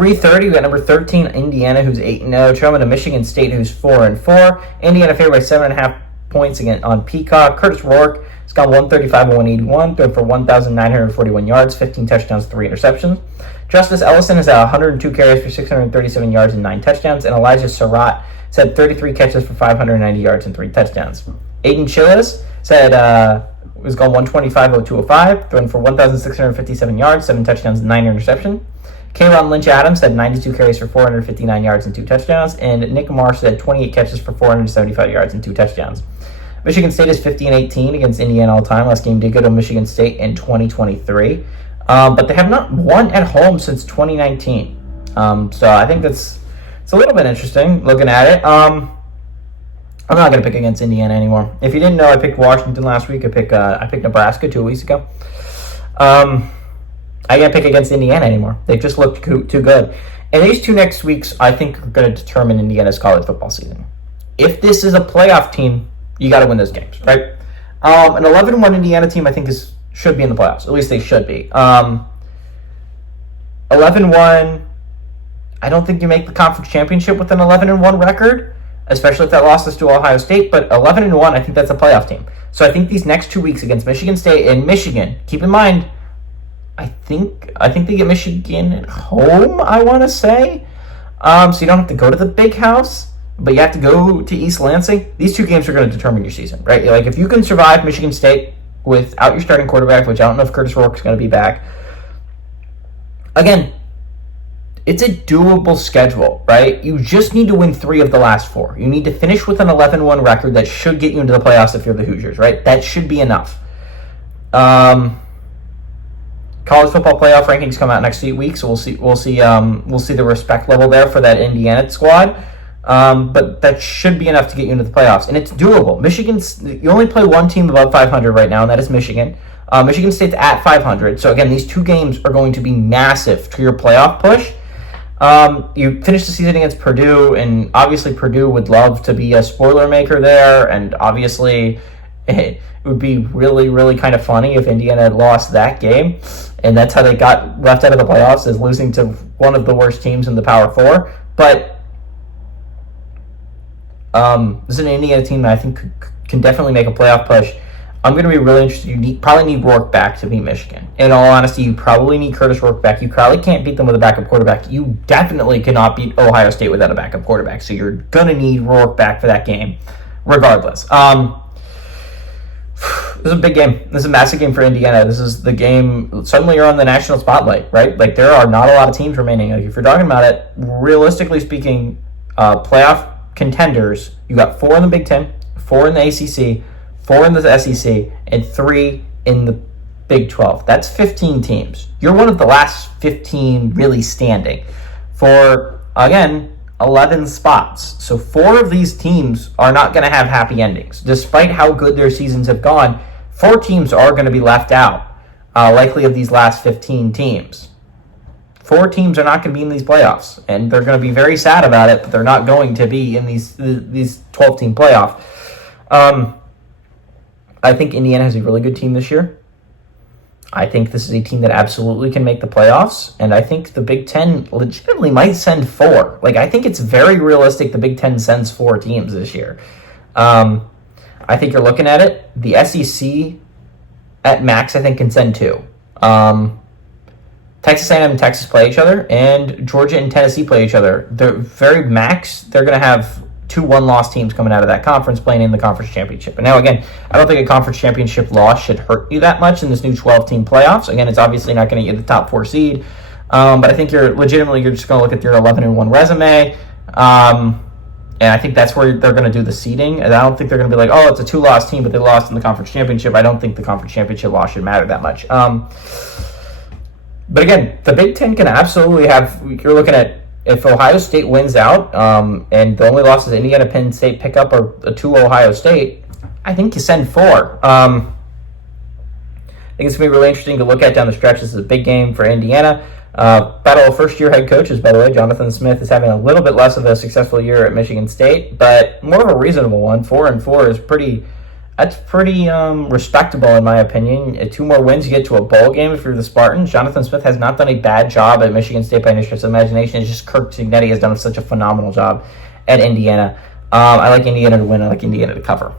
3:30, we got number 13, Indiana, who's 8-0. Traveling to Michigan State, who's 4-4. Indiana favored by 7.5 points again on Peacock. Curtis Rourke has gone 135 and 181, thrown for 1,941 yards, 15 touchdowns, 3 interceptions. Justice Ellison has 102 carries for 637 yards and 9 touchdowns. And Elijah Surratt has had 33 catches for 590 yards and 3 touchdowns. Aiden Chillis said was gone 125-205, thrown for 1,657 yards, 7 touchdowns, 9 interceptions. Kayron Lynch-Adams had 92 carries for 459 yards and 2 touchdowns, and Nick Marsh had 28 catches for 475 yards and 2 touchdowns. Michigan State is 50-18 against Indiana all time. Last game did go to Michigan State in 2023, but they have not won at home since 2019. So I think it's a little bit interesting looking at it. I'm not going to pick against Indiana anymore. If you didn't know, I picked Washington last week. I picked Nebraska 2 weeks ago. I can't pick against Indiana anymore. They've just looked too good. And these 2 next weeks, I think, are going to determine Indiana's college football season. If this is a playoff team, you got to win those games, right? An 11-1 Indiana team, I think, should be in the playoffs. At least they should be. 11-1, I don't think you make the conference championship with an 11-1 record, especially if that loss is to Ohio State. But 11-1, I think that's a playoff team. So I think these next 2 weeks against Michigan State and Michigan, keep in mind, I think they get Michigan at home, I want to say. So you don't have to go to the big house, but you have to go to East Lansing. These 2 games are going to determine your season, right? Like, if you can survive Michigan State without your starting quarterback, which I don't know if Curtis Rourke is going to be back. Again, it's a doable schedule, right? You just need to win 3 of the last 4. You need to finish with an 11-1 record that should get you into the playoffs if you're the Hoosiers, right? That should be enough. College football playoff rankings come out next week, so we'll see the respect level there for that Indiana squad. But that should be enough to get you into the playoffs, and it's doable. You only play 1 team above 500 right now, and that is Michigan. Michigan State's at 500, so again, these 2 games are going to be massive to your playoff push. You finish the season against Purdue, and obviously Purdue would love to be a spoiler maker there, and obviously it would be really, really kind of funny if Indiana had lost that game, and that's how they got left out of the playoffs, is losing to one of the worst teams in the Power 4. But this is an Indiana team that I think can definitely make a playoff push. I'm going to be really interested. You probably need Rourke back to beat Michigan. In all honesty, you probably need Curtis Rourke back. You probably can't beat them with a backup quarterback. You definitely cannot beat Ohio State without a backup quarterback. So you're going to need Rourke back for that game, regardless. This is a big game. This is a massive game for Indiana. This is the game. Suddenly you're on the national spotlight, right? Like, there are not a lot of teams remaining. Like, if you're talking about it, realistically speaking, playoff contenders, you got 4 in the Big Ten, 4 in the ACC, 4 in the SEC, and 3 in the Big 12. That's 15 teams. You're one of the last 15 really standing for, again, 11 spots. So 4 of these teams are not going to have happy endings. Despite how good their seasons have gone, 4 teams are going to be left out, likely of these last 15 teams. 4 teams are not going to be in these playoffs, and they're going to be very sad about it, but they're not going to be in these 12-team playoff. I think Indiana has a really good team this year. I think this is a team that absolutely can make the playoffs, and I think the Big Ten legitimately might send 4. Like, I think it's very realistic the Big Ten sends 4 teams this year. I think you're looking at it. The SEC, at max, I think can send 2. Texas A&M and Texas play each other, and Georgia and Tennessee play each other. They're very max. They're going to have 2 one-loss teams coming out of that conference playing in the conference championship. And now, again, I don't think a conference championship loss should hurt you that much in this new 12-team playoffs. Again, it's obviously not going to get the top 4 seed, but I think you're just going to look at your 11-1 resume, and I think that's where they're going to do the seeding. And I don't think they're going to be like, oh, it's a 2-loss team, but they lost in the conference championship. I don't think the conference championship loss should matter that much. But again, the Big Ten can absolutely have, you're looking at, if Ohio State wins out, and the only losses Indiana, Penn State pick up are to Ohio State, I think you send 4. I think it's going to be really interesting to look at down the stretch. This is a big game for Indiana. Battle of first-year head coaches, by the way. Jonathan Smith is having a little bit less of a successful year at Michigan State, but more of a reasonable one. 4-4 is pretty That's pretty respectable in my opinion. 2 more wins, you get to a bowl game if you're the Spartans. Jonathan Smith has not done a bad job at Michigan State by any stretch of imagination. It's just Kirk Cignetti has done such a phenomenal job at Indiana. I like Indiana to win. I like Indiana to cover.